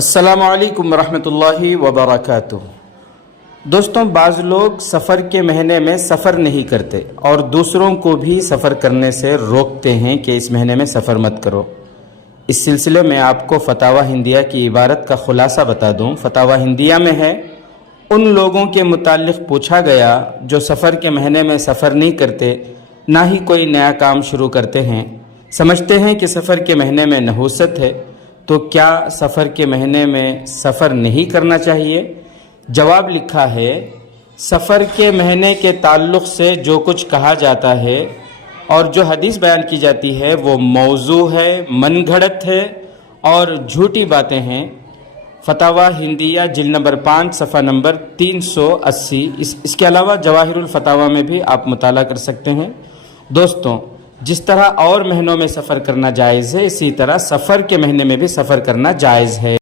السلام علیکم ورحمۃ اللہ وبرکاتہ۔ دوستوں، بعض لوگ سفر کے مہینے میں سفر نہیں کرتے اور دوسروں کو بھی سفر کرنے سے روکتے ہیں کہ اس مہینے میں سفر مت کرو۔ اس سلسلے میں آپ کو فتاوی ہندیہ کی عبارت کا خلاصہ بتا دوں۔ فتاوی ہندیہ میں ہے، ان لوگوں کے متعلق پوچھا گیا جو سفر کے مہینے میں سفر نہیں کرتے، نہ ہی کوئی نیا کام شروع کرتے ہیں، سمجھتے ہیں کہ سفر کے مہینے میں نحوست ہے، تو کیا سفر کے مہینے میں سفر نہیں کرنا چاہیے؟ جواب لکھا ہے، سفر کے مہینے کے تعلق سے جو کچھ کہا جاتا ہے اور جو حدیث بیان کی جاتی ہے وہ موضوع ہے، من گھڑت ہے اور جھوٹی باتیں ہیں۔ فتاوی ہندیہ جلد نمبر 5 صفحہ نمبر 380۔ اس کے علاوہ جواہر الفتاوی میں بھی آپ مطالعہ کر سکتے ہیں۔ دوستوں، جس طرح اور مہینوں میں سفر کرنا جائز ہے، اسی طرح سفر کے مہینے میں بھی سفر کرنا جائز ہے۔